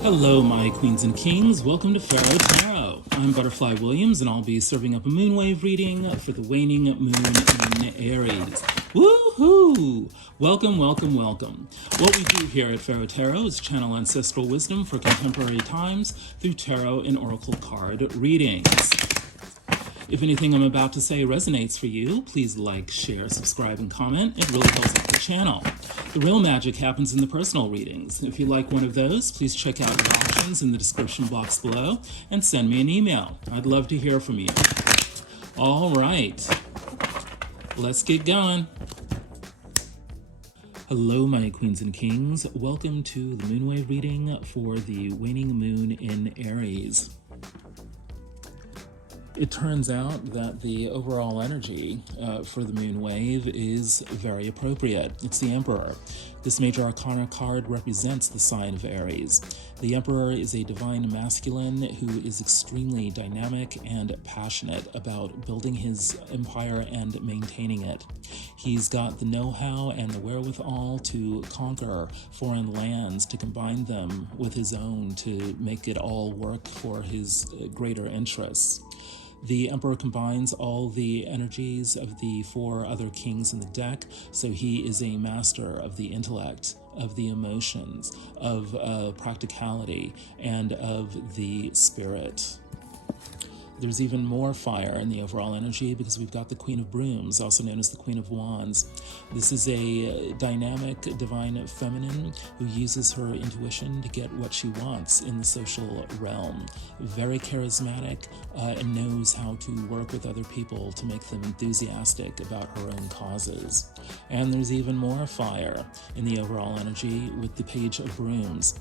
Hello, my queens and kings. Welcome to Pharaoh Tarot. I'm Butterfly Williams, and I'll be serving up a moonwave reading for the waning moon in Aries. Woohoo! Welcome, welcome, welcome. What we do here at Pharaoh Tarot is channel ancestral wisdom for contemporary times through tarot and oracle card readings. If anything I'm about to say resonates for you, please like, share, subscribe, and comment. It really helps out the channel. The real magic happens in the personal readings. If you like one of those, please check out the options in the description box below and send me an email. I'd love to hear from you. All right, let's get going. Hello, my queens and kings. Welcome to the moonwave reading for the waning moon in Aries. It turns out that the overall energy for the moon wave is very appropriate. It's the Emperor. This major arcana card represents the sign of Aries. The Emperor is a divine masculine who is extremely dynamic and passionate about building his empire and maintaining it. He's got the know-how and the wherewithal to conquer foreign lands, to combine them with his own, to make it all work for his greater interests. The Emperor combines all the energies of the four other kings in the deck, so he is a master of the intellect, of the emotions, of practicality, and of the spirit. There's even more fire in the overall energy because we've got the Queen of Brooms, also known as the Queen of Wands. This is a dynamic, divine feminine who uses her intuition to get what she wants in the social realm. Very charismatic and knows how to work with other people to make them enthusiastic about her own causes. And there's even more fire in the overall energy with the Page of Brooms.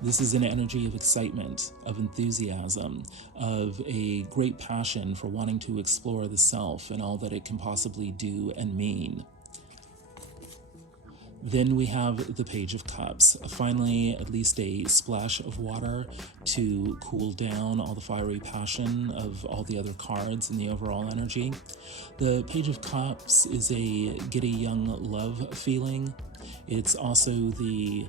This is an energy of excitement, of enthusiasm, of a great passion for wanting to explore the self and all that it can possibly do and mean. Then we have the Page of Cups. Finally, at least a splash of water to cool down all the fiery passion of all the other cards in the overall energy. The Page of Cups is a giddy young love feeling. It's also the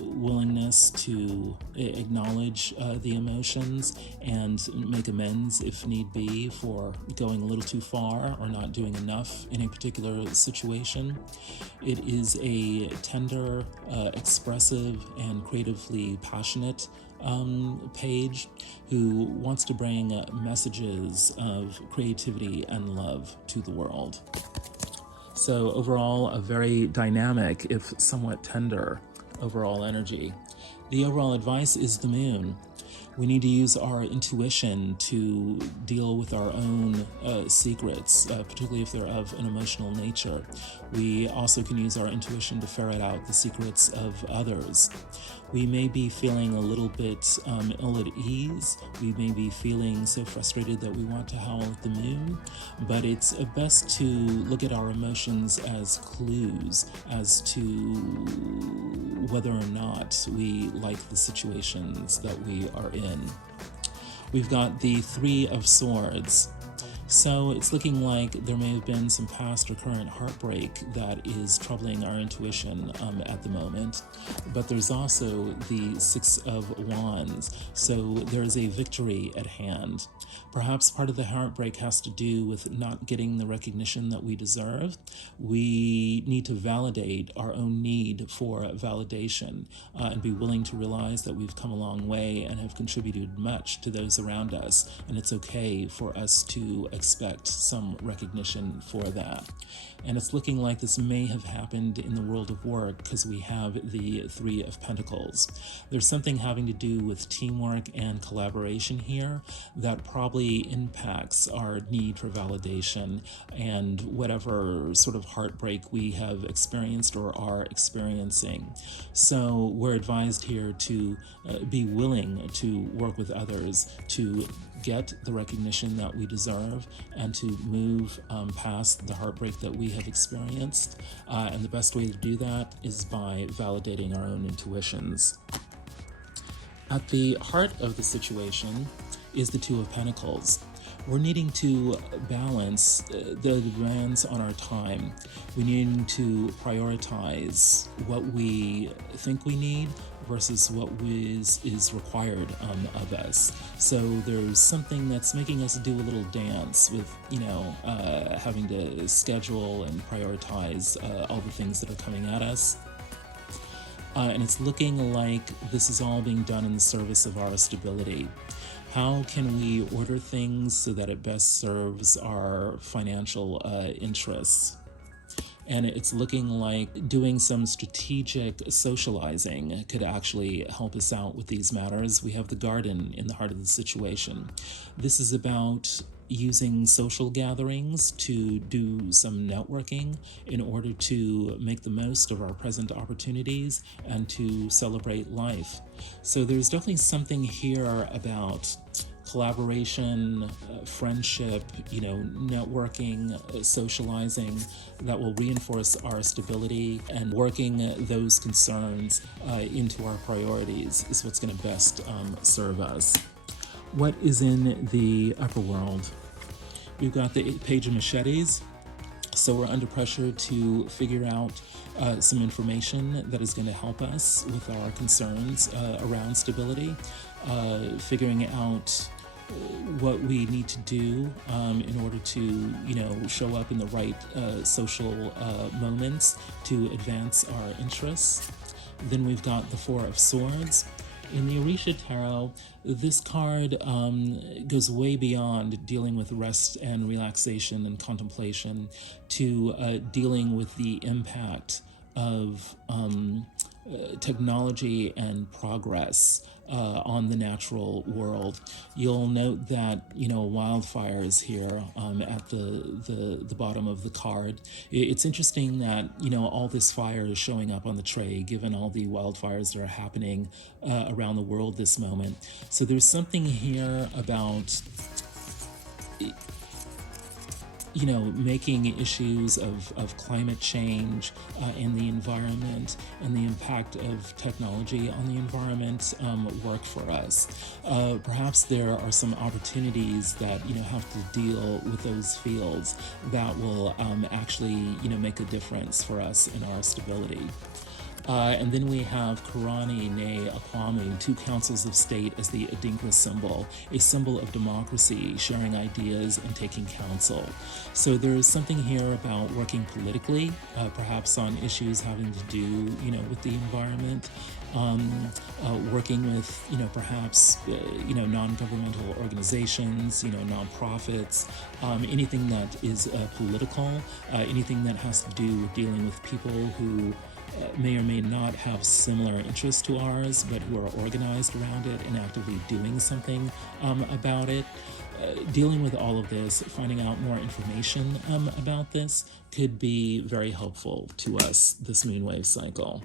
willingness to acknowledge the emotions and make amends if need be for going a little too far or not doing enough in a particular situation. It is a tender, expressive, and creatively passionate page who wants to bring messages of creativity and love to the world. So overall, a very dynamic, if somewhat tender, overall energy. The overall advice is the moon. We need to use our intuition to deal with our own secrets, particularly if they're of an emotional nature. We also can use our intuition to ferret out the secrets of others. We may be feeling a little bit ill at ease. We may be feeling so frustrated that we want to howl at the moon, but it's best to look at our emotions as clues as to whether or not we like the situations that we are in. We've got the Three of Swords. So it's looking like there may have been some past or current heartbreak that is troubling our intuition at the moment. But there's also the Six of Wands. So there is a victory at hand. Perhaps part of the heartbreak has to do with not getting the recognition that we deserve. We need to validate our own need for validation and be willing to realize that we've come a long way and have contributed much to those around us. And it's okay for us to expect some recognition for that. And it's looking like this may have happened in the world of work because we have the Three of Pentacles. There's something having to do with teamwork and collaboration here that probably impacts our need for validation and whatever sort of heartbreak we have experienced or are experiencing. So we're advised here to be willing to work with others to get the recognition that we deserve and to move past the heartbreak that we have experienced. And the best way to do that is by validating our own intuitions. At the heart of the situation is the Two of Pentacles. We're needing to balance the demands on our time. We need to prioritize what we think we need versus what is required of us. So there's something that's making us do a little dance with, having to schedule and prioritize all the things that are coming at us. And it's looking like this is all being done in the service of our stability. How can we order things so that it best serves our financial interests? And it's looking like doing some strategic socializing could actually help us out with these matters. We have the garden in the heart of the situation. This is about using social gatherings to do some networking in order to make the most of our present opportunities and to celebrate life. So there's definitely something here about collaboration, friendship, networking, socializing that will reinforce our stability, and working those concerns into our priorities is what's going to best serve us. What is in the upper world? We've got the Page of Machetes. So we're under pressure to figure out some information that is going to help us with our concerns around stability, figuring out what we need to do in order to, show up in the right social moments to advance our interests. Then we've got the Four of Swords. In the Orisha Tarot, this card goes way beyond dealing with rest and relaxation and contemplation to dealing with the impact of technology and progress on the natural world. You'll note that Wildfire is here at the bottom of the card. It's interesting that all this fire is showing up on the tray, given all the wildfires that are happening around the world this moment. So there's something here about making issues of climate change and the environment and the impact of technology on the environment work for us. Perhaps there are some opportunities that have to deal with those fields that will actually make a difference for us in our stability. And then we have Karani, Ne, Akwamu, two councils of state as the Adinkra symbol, a symbol of democracy, sharing ideas and taking counsel. So there's something here about working politically, perhaps on issues having to do, with the environment, working with, perhaps, non-governmental organizations, nonprofits, anything that is political, anything that has to do with dealing with people who may or may not have similar interests to ours, but who are organized around it and actively doing something about it. Dealing with all of this, finding out more information about this could be very helpful to us this moonwave cycle.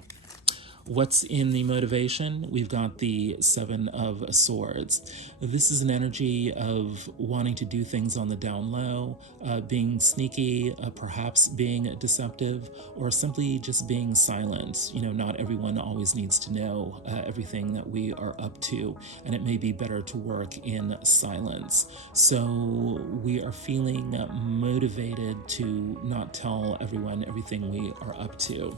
What's in the motivation? We've got the Seven of Swords. This is an energy of wanting to do things on the down low, being sneaky, perhaps being deceptive, or simply just being silent. Not everyone always needs to know everything that we are up to, and it may be better to work in silence. So we are feeling motivated to not tell everyone everything we are up to.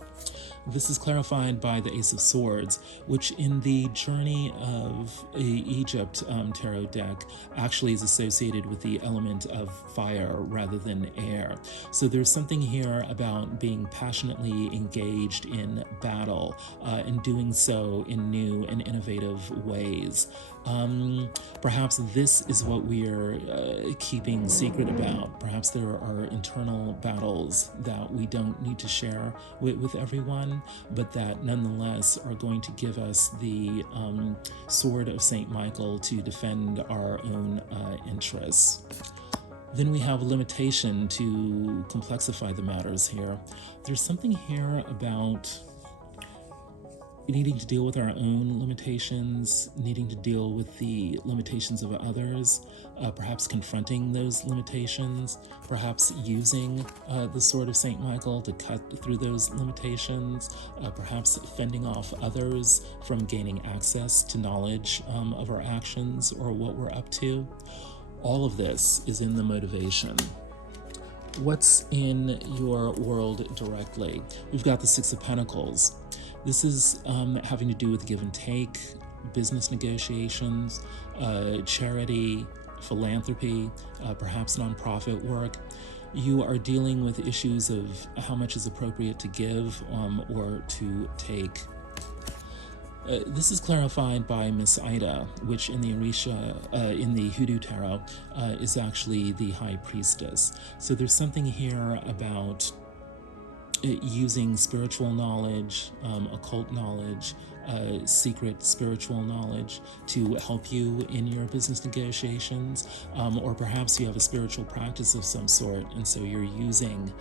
This is clarified by the Ace of Swords, which in the Journey of Egypt tarot deck actually is associated with the element of fire rather than air. So there's something here about being passionately engaged in battle and doing so in new and innovative ways. Perhaps this is what we are keeping secret about. Perhaps there are internal battles that we don't need to share with everyone, but that nonetheless are going to give us the sword of Saint Michael to defend our own interests. Then we have limitation to complexify the matters here. There's something here about needing to deal with our own limitations, needing to deal with the limitations of others, perhaps confronting those limitations, perhaps using the sword of Saint Michael to cut through those limitations, perhaps fending off others from gaining access to knowledge of our actions or what we're up to. All of this is in the motivation. What's in your world directly? We've got the Six of Pentacles. This is having to do with give and take, business negotiations, charity, philanthropy, perhaps nonprofit work. You are dealing with issues of how much is appropriate to give or to take. This is clarified by Miss Ida, which in the Orisha, in the Hoodoo Tarot, is actually the High Priestess. So there's something here about using spiritual knowledge, occult knowledge, secret spiritual knowledge to help you in your business negotiations, or perhaps you have a spiritual practice of some sort, and so you're using,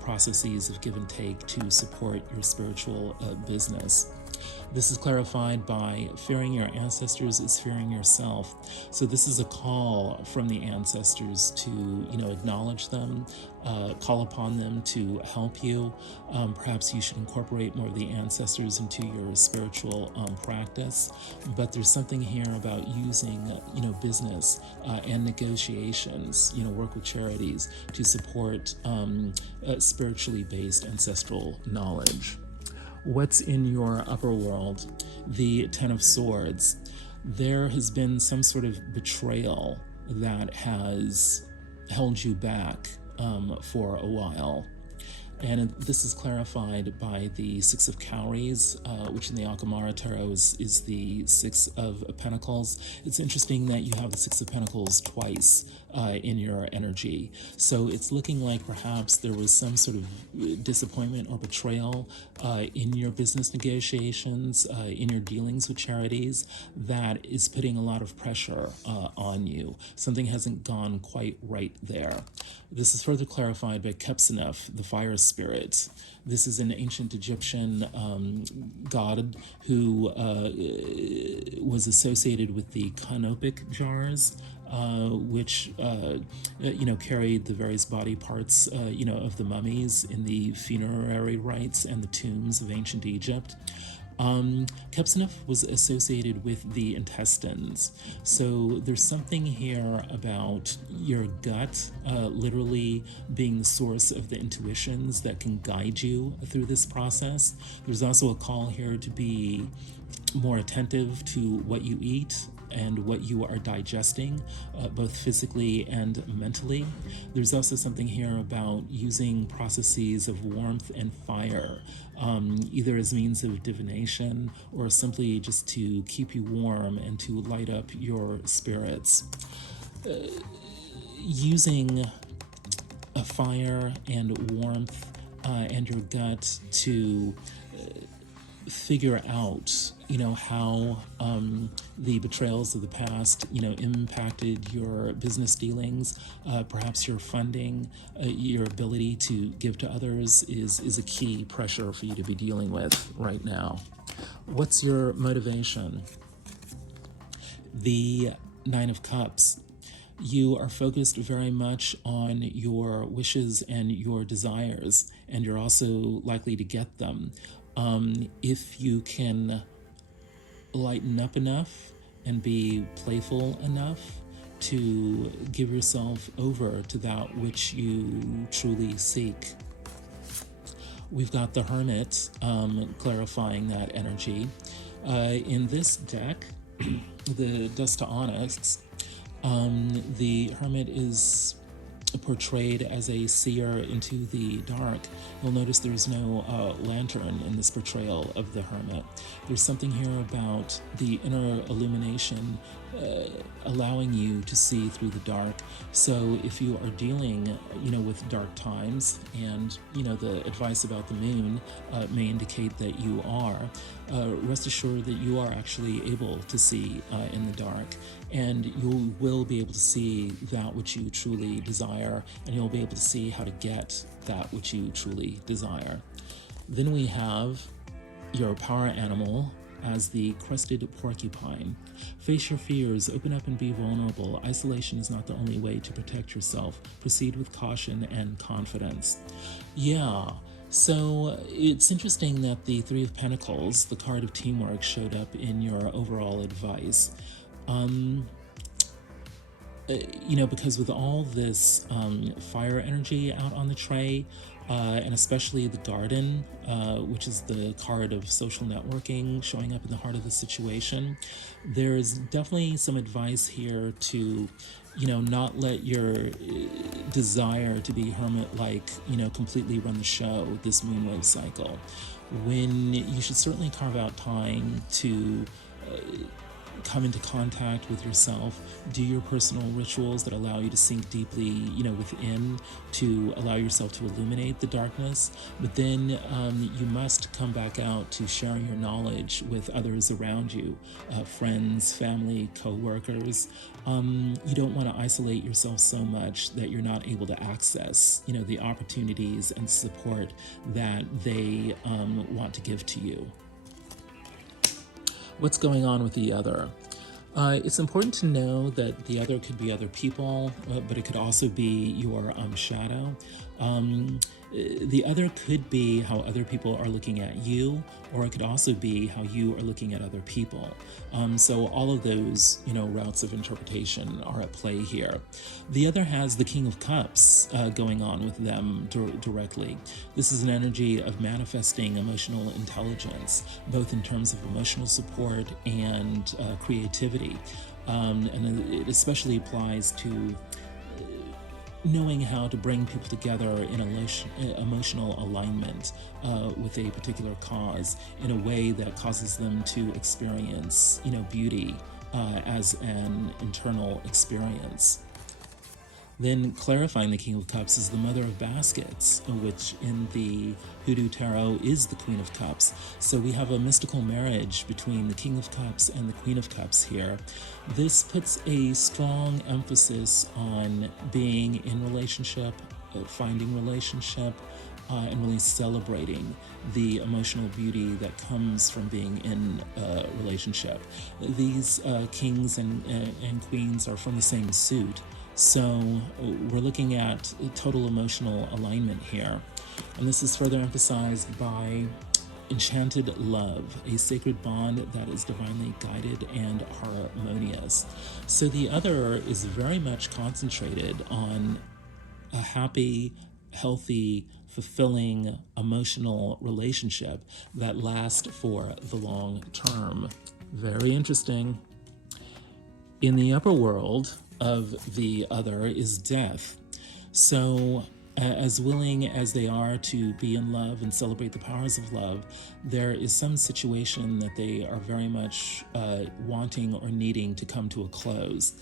processes of give and take to support your spiritual business. This is clarified by fearing your ancestors is fearing yourself. So this is a call from the ancestors to, acknowledge them, call upon them to help you. Perhaps you should incorporate more of the ancestors into your spiritual practice. But there's something here about using, business and negotiations, work with charities to support spiritually based ancestral knowledge. What's in your upper world? The Ten of Swords. There has been some sort of betrayal that has held you back for a while. And this is clarified by the Six of Cowries, which in the Akamara Tarot is the Six of Pentacles. It's interesting that you have the Six of Pentacles twice in your energy. So it's looking like perhaps there was some sort of disappointment or betrayal in your business negotiations, in your dealings with charities, that is putting a lot of pressure on you. Something hasn't gone quite right there. This is further clarified by Kepsenef, the fire spirit. This is an ancient Egyptian god who was associated with the canopic jars, which carried the various body parts of the mummies in the funerary rites and the tombs of ancient Egypt. Kepsenef was associated with the intestines. So there's something here about your gut literally being the source of the intuitions that can guide you through this process. There's also a call here to be more attentive to what you eat and what you are digesting, both physically and mentally. There's also something here about using processes of warmth and fire, either as means of divination or simply just to keep you warm and to light up your spirits. Using a fire and warmth and your gut to figure out, how the betrayals of the past, impacted your business dealings, perhaps your funding, your ability to give to others is a key pressure for you to be dealing with right now. What's your motivation? The Nine of Cups. You are focused very much on your wishes and your desires, and you're also likely to get them. If you can lighten up enough and be playful enough to give yourself over to that which you truly seek. We've got the Hermit clarifying that energy. In this deck, the Dust to Onyx, the Hermit is portrayed as a seer into the dark. You'll notice there's no lantern in this portrayal of the Hermit. There's something here about the inner illumination allowing you to see through the dark. So if you are dealing, with dark times, and the advice about the moon may indicate that you are, rest assured that you are actually able to see in the dark, and you will be able to see that which you truly desire, and you'll be able to see how to get that which you truly desire. Then we have your power animal as the crested porcupine. Face your fears, open up and be vulnerable. Isolation is not the only way to protect yourself. Proceed with caution and confidence. Yeah, so it's interesting that the Three of Pentacles, the card of teamwork, showed up in your overall advice. because with all this fire energy out on the tray, and especially the garden, which is the card of social networking showing up in the heart of the situation, there's definitely some advice here to, not let your desire to be hermit-like, completely run the show this moonwave cycle. When you should certainly carve out time to come into contact with yourself, do your personal rituals that allow you to sink deeply, within, to allow yourself to illuminate the darkness. But then you must come back out to sharing your knowledge with others around you, friends, family, co-workers. You don't want to isolate yourself so much that you're not able to access, the opportunities and support that they want to give to you. What's going on with the other? It's important to know that the other could be other people, but it could also be your shadow. The other could be how other people are looking at you, or it could also be how you are looking at other people. So all of those, routes of interpretation are at play here. The other has the King of Cups going on with them directly. This is an energy of manifesting emotional intelligence, both in terms of emotional support and creativity. And it especially applies to knowing how to bring people together in emotional alignment with a particular cause in a way that causes them to experience, beauty as an internal experience. Then clarifying the King of Cups is the Mother of Baskets, which in the Hoodoo Tarot is the Queen of Cups. So we have a mystical marriage between the King of Cups and the Queen of Cups here. This puts a strong emphasis on being in relationship, finding relationship, and really celebrating the emotional beauty that comes from being in a relationship. These kings and queens are from the same suit. So we're looking at total emotional alignment here. And this is further emphasized by enchanted love, a sacred bond that is divinely guided and harmonious. So the other is very much concentrated on a happy, healthy, fulfilling, emotional relationship that lasts for the long term. Very interesting. In the upper world of the other is death. So as willing as they are to be in love and celebrate the powers of love, there is some situation that they are very much wanting or needing to come to a close.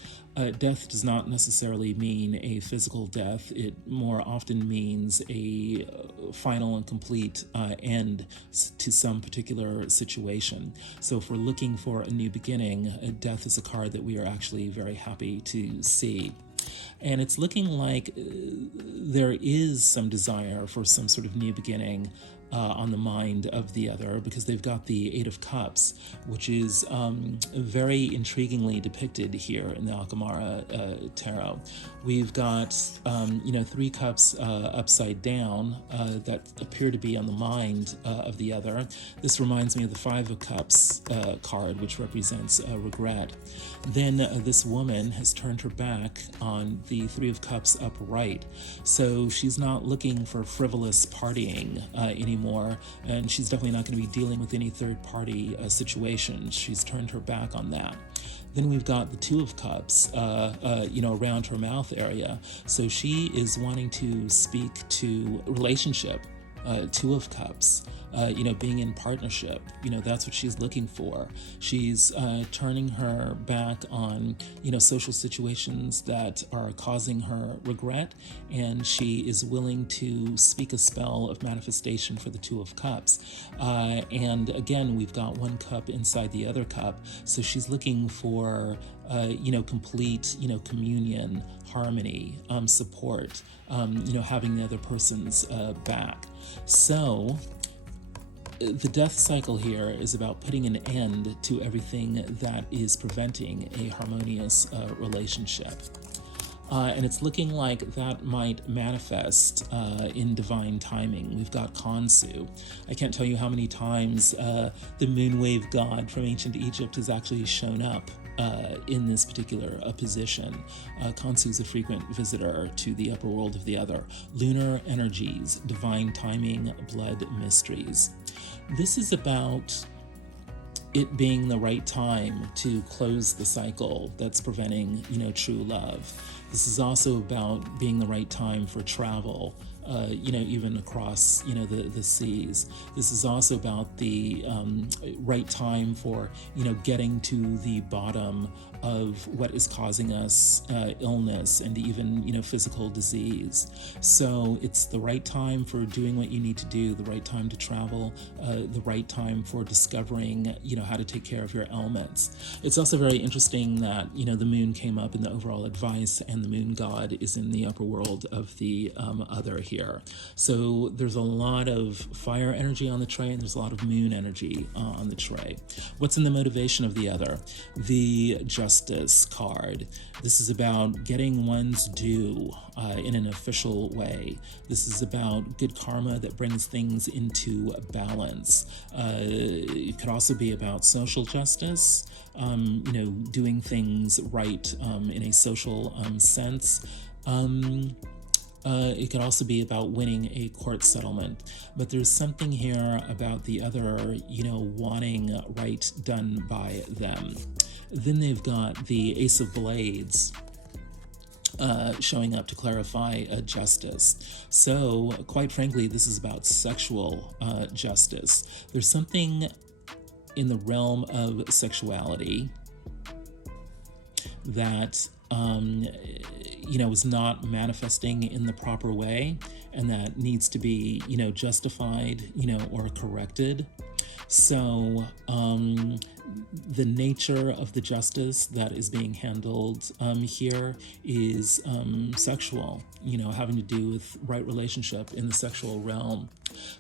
Death does not necessarily mean a physical death. It more often means a final and complete end to some particular situation. So if we're looking for a new beginning, death is a card that we are actually very happy to see. And it's looking like there is some desire for some sort of new beginning on the mind of the other, because they've got the Eight of Cups, which is very intriguingly depicted here in the Alchemara Tarot. We've got, 3 cups upside down that appear to be on the mind of the other. This reminds me of the Five of Cups card, which represents regret. Then this woman has turned her back on the Three of Cups upright. So she's not looking for frivolous partying anymore, and she's definitely not going to be dealing with any third-party situation. She's turned her back on that. Then we've got the Two of Cups, around her mouth area. So she is wanting to speak to relationship, Two of Cups, being in partnership. That's what she's looking for. She's turning her back on, social situations that are causing her regret, and she is willing to speak a spell of manifestation for the Two of Cups. And again, we've got one cup inside the other cup, so she's looking for complete, communion, harmony, support, having the other person's back. So the death cycle here is about putting an end to everything that is preventing a harmonious relationship. And it's looking like that might manifest in divine timing. We've got Khonsu. I can't tell you how many times the moonwave god from ancient Egypt has actually shown up in this particular position. Kansu is a frequent visitor to the upper world of the other. Lunar energies, divine timing, blood mysteries. This is about it being the right time to close the cycle that's preventing, true love. This is also about being the right time for travel, even across, the seas. This is also about the right time for, getting to the bottom of what is causing us illness and even, physical disease. So it's the right time for doing what you need to do, the right time to travel, the right time for discovering, how to take care of your ailments. It's also very interesting that, the moon came up in the overall advice, and the moon god is in the upper world of the other here. So there's a lot of fire energy on the tray, and there's a lot of moon energy on the tray. What's in the motivation of the other? The Justice card. This is about getting one's due in an official way. This is about good karma that brings things into balance. It could also be about social justice, doing things right in a social sense. It could also be about winning a court settlement. But there's something here about the other, wanting right done by them. Then they've got the Ace of Blades showing up to clarify justice. So, quite frankly, this is about sexual justice. There's something in the realm of sexuality that is not manifesting in the proper way, and that needs to be, justified, or corrected. So the nature of the justice that is being handled here is sexual, having to do with right relationship in the sexual realm.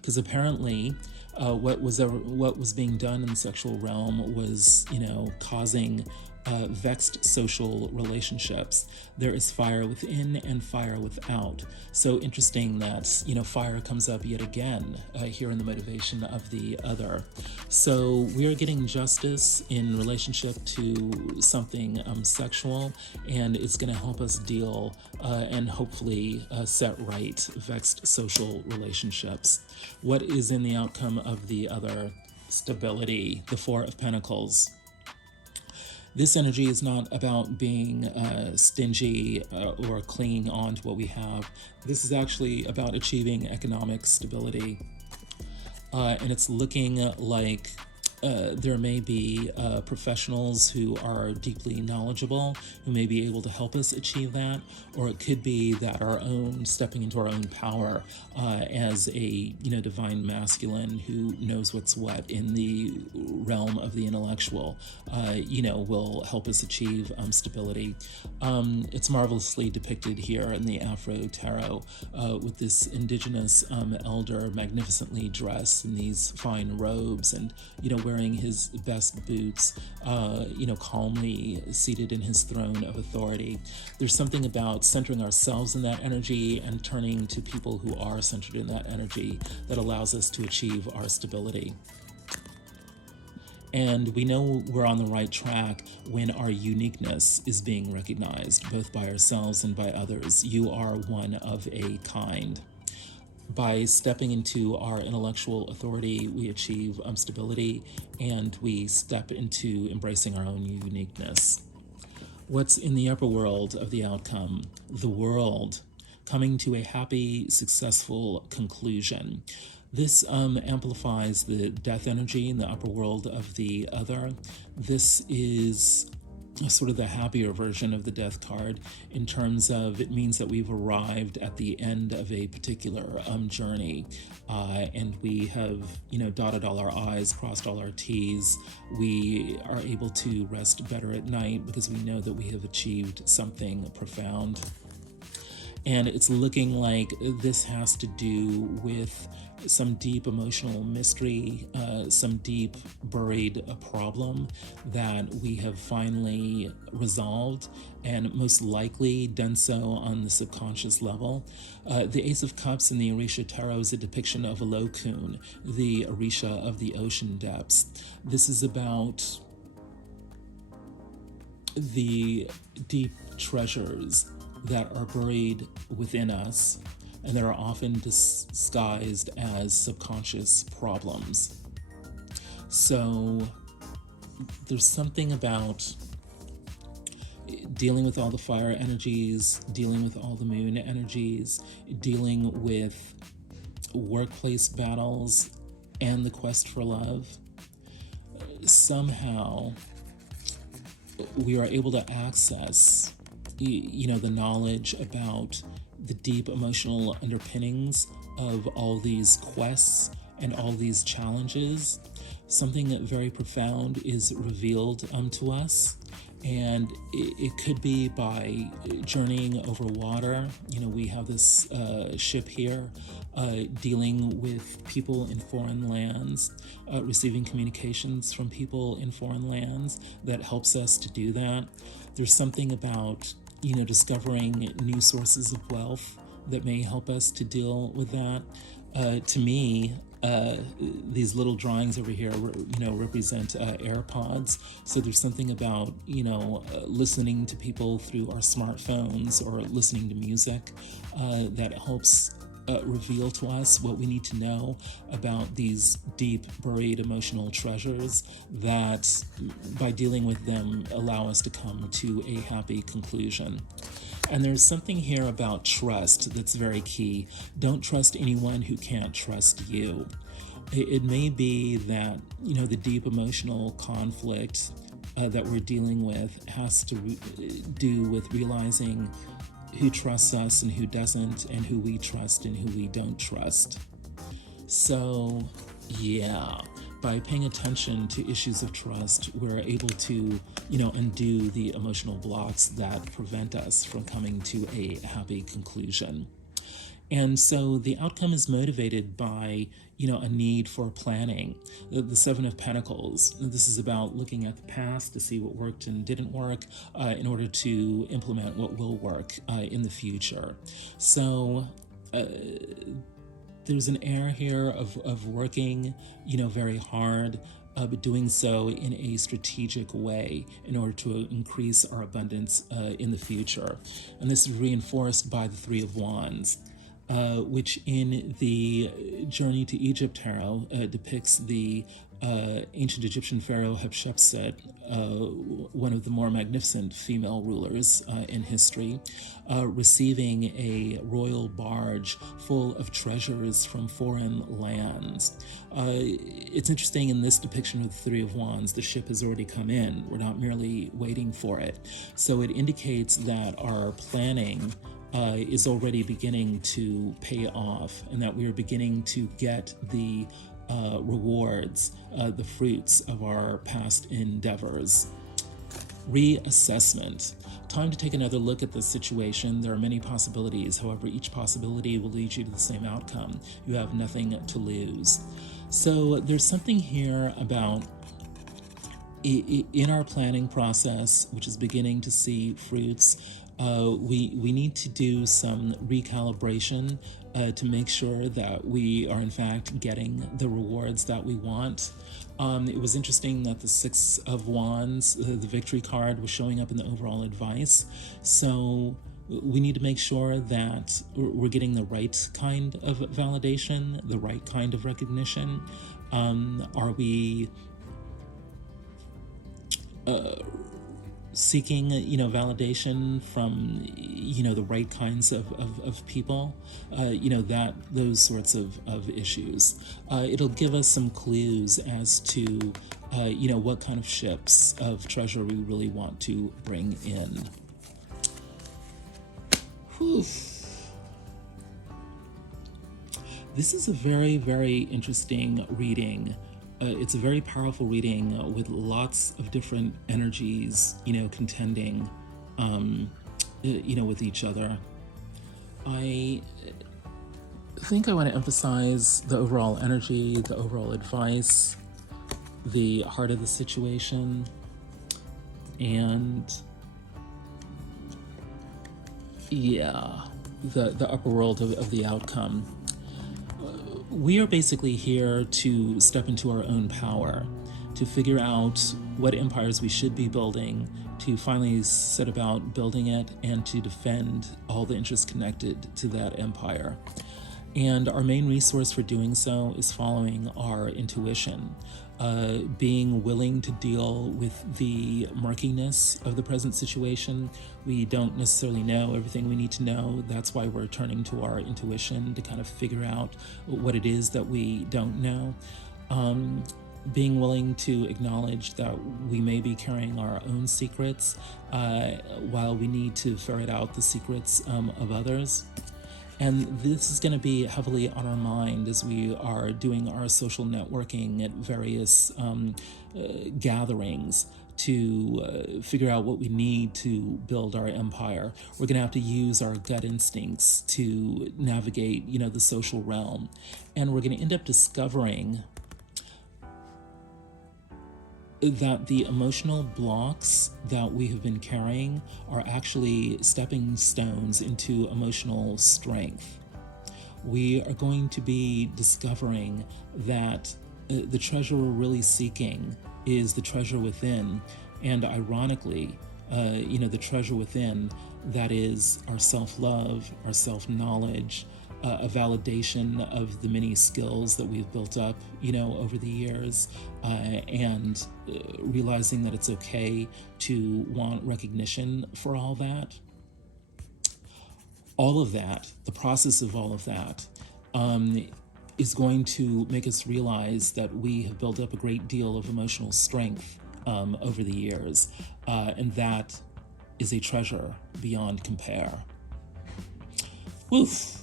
Because apparently what was being done in the sexual realm was, causing vexed social relationships. There is fire within and fire without. So interesting that, fire comes up yet again here in the motivation of the other. So we are getting justice in relationship to something sexual, and it's going to help us deal and hopefully set right vexed social relationships. What is in the outcome of the other? Stability, the Four of Pentacles. This energy is not about being stingy or clinging on to what we have. This is actually about achieving economic stability. And it's looking like there may be professionals who are deeply knowledgeable, who may be able to help us achieve that, or it could be that our own stepping into our own power as a divine masculine who knows what's what in the realm of the intellectual, will help us achieve stability. It's marvelously depicted here in the Afro Tarot with this indigenous elder magnificently dressed in these fine robes and wearing his best boots, calmly seated in his throne of authority. There's something about centering ourselves in that energy and turning to people who are centered in that energy that allows us to achieve our stability. And we know we're on the right track when our uniqueness is being recognized, both by ourselves and by others. You are one of a kind. By stepping into our intellectual authority, we achieve stability, and we step into embracing our own uniqueness. What's in the upper world of the outcome? The world coming to a happy, successful conclusion. This amplifies the death energy in the upper world of the other. This is sort of the happier version of the death card in terms of it means that we've arrived at the end of a particular journey, and we have dotted all our I's, crossed all our T's. We are able to rest better at night because we know that we have achieved something profound. And it's looking like this has to do with some deep emotional mystery, some deep buried problem that we have finally resolved, and most likely done so on the subconscious level. The Ace of Cups in the Orisha Tarot is a depiction of a Lokun, the Orisha of the ocean depths. This is about the deep treasures that are buried within us and that are often disguised as subconscious problems. So there's something about dealing with all the fire energies, dealing with all the moon energies, dealing with workplace battles and the quest for love. Somehow we are able to access, the knowledge about the deep emotional underpinnings of all these quests and all these challenges. Something very profound is revealed to us, and it could be by journeying over water. We have this ship here dealing with people in foreign lands, receiving communications from people in foreign lands that helps us to do that. There's something about discovering new sources of wealth that may help us to deal with that. To me, these little drawings over here, represent AirPods. So there's something about, listening to people through our smartphones or listening to music that helps reveal to us what we need to know about these deep buried emotional treasures that, by dealing with them, allow us to come to a happy conclusion. And there's something here about trust that's very key. Don't trust anyone who can't trust you. It may be that, the deep emotional conflict that we're dealing with has to do with realizing who trusts us and who doesn't, and who we trust and who we don't trust. So, yeah, by paying attention to issues of trust, we're able to, undo the emotional blocks that prevent us from coming to a happy conclusion. And so the outcome is motivated by, a need for planning. The Seven of Pentacles, this is about looking at the past to see what worked and didn't work in order to implement what will work in the future. So there's an air here of working, very hard, but doing so in a strategic way in order to increase our abundance in the future. And this is reinforced by the Three of Wands, which in the Journey to Egypt tarot depicts the ancient Egyptian Pharaoh Hatshepsut, one of the more magnificent female rulers in history, receiving a royal barge full of treasures from foreign lands. It's interesting, in this depiction of the Three of Wands, the ship has already come in. We're not merely waiting for it. So it indicates that our planning is already beginning to pay off, and that we are beginning to get the rewards, the fruits of our past endeavors. Reassessment. Time to take another look at this situation. There are many possibilities. However, each possibility will lead you to the same outcome. You have nothing to lose. So there's something here about, in our planning process, which is beginning to see fruits, we need to do some recalibration to make sure that we are in fact getting the rewards that we want. It was interesting that the Six of Wands, the victory card, was showing up in the overall advice. So we need to make sure that we're getting the right kind of validation, the right kind of recognition. Are we seeking, validation from, the right kinds of people, those sorts of issues. It'll give us some clues as to, what kind of ships of treasure we really want to bring in. Whew. This is a very, very interesting reading. It's a very powerful reading with lots of different energies, contending, with each other. I think I want to emphasize the overall energy, the overall advice, the heart of the situation, and the upper world of the outcome. We are basically here to step into our own power, to figure out what empires we should be building, to finally set about building it and to defend all the interests connected to that empire. And our main resource for doing so is following our intuition, being willing to deal with the murkiness of the present situation. We don't necessarily know everything we need to know. That's why we're turning to our intuition to kind of figure out what it is that we don't know. Being willing to acknowledge that we may be carrying our own secrets while we need to ferret out the secrets of others. And this is going to be heavily on our mind as we are doing our social networking at various gatherings to figure out what we need to build our empire. We're going to have to use our gut instincts to navigate, the social realm. And we're going to end up discovering that the emotional blocks that we have been carrying are actually stepping stones into emotional strength. We are going to be discovering that the treasure we're really seeking is the treasure within, and ironically, the treasure within, that is our self-love, our self-knowledge, a validation of the many skills that we've built up, over the years, and realizing that it's okay to want recognition for all that. All of that, the process of all of that, is going to make us realize that we have built up a great deal of emotional strength over the years, and that is a treasure beyond compare. Woof!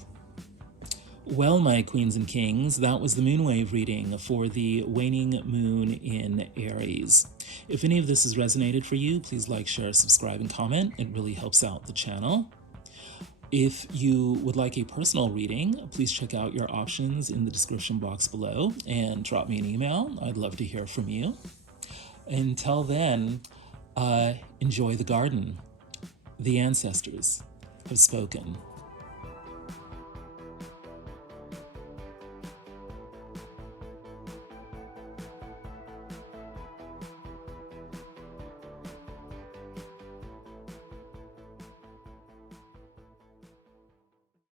Well, my queens and kings, that was the moonwave reading for the waning moon in Aries. If any of this has resonated for you, please like, share, subscribe, and comment. It really helps out the channel. If you would like a personal reading, please check out your options in the description box below and drop me an email. I'd love to hear from you. Until then, enjoy the garden. The ancestors have spoken.